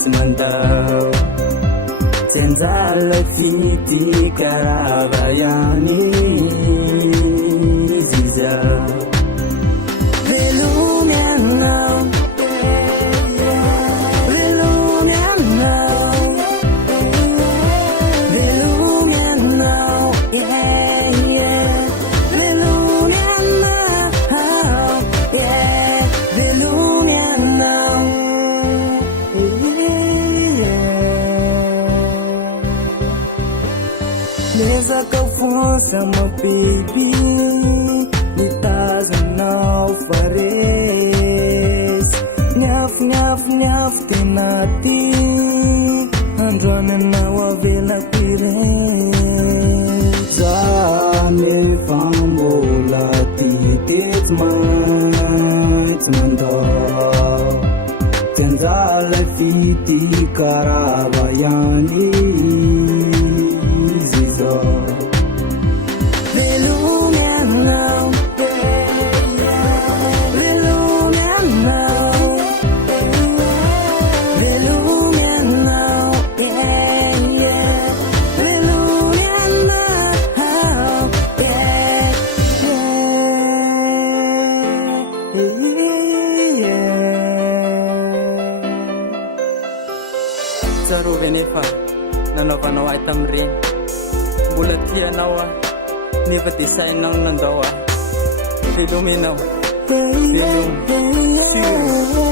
tsy mandao tsenjala fity karava ihany izy zao velony anao velony anao velony anao velony anao velony anao Lezaka fonsa ma baby mitazanao faresy niafy tena ty androananao avelako ireny za nefa mbola ty tsy mandao tsenjala fity karava ihany izy zao velony anao velony anao velony anao velony anao Tsarove nefa nanaovanao ahy tamin'ireny mbola tianao aho nefa dia sainao nandao aho velomy ianao velomy